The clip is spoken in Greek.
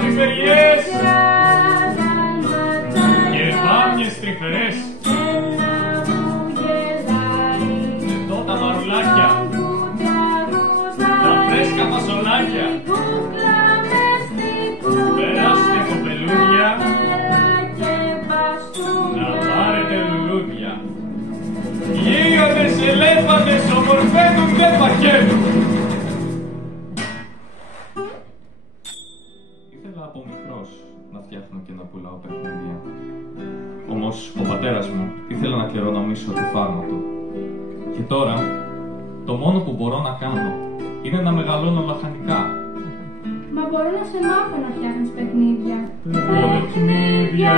πιπεριές και μπάμιες τρυφερές. Εδώ τα μαρουλάκια, τα φρέσκα φασολάκια. Περάστε κοπελούδια να πάρετε λουλούδια. Γίγαντες ελέφαντες ομορφαίνουν δεν παχαίνουν. Ήθελα από μικρός να φτιάχνω και να πουλάω παιχνίδια. Όμως ο πατέρας μου ήθελε ένα καιρό να μίσω τη φάρμα του. Και τώρα το μόνο που μπορώ να κάνω είναι να μεγαλώνω λαχανικά. Μα μπορώ να σε μάθω να φτιάχνεις παιχνίδια. Παιχνίδια.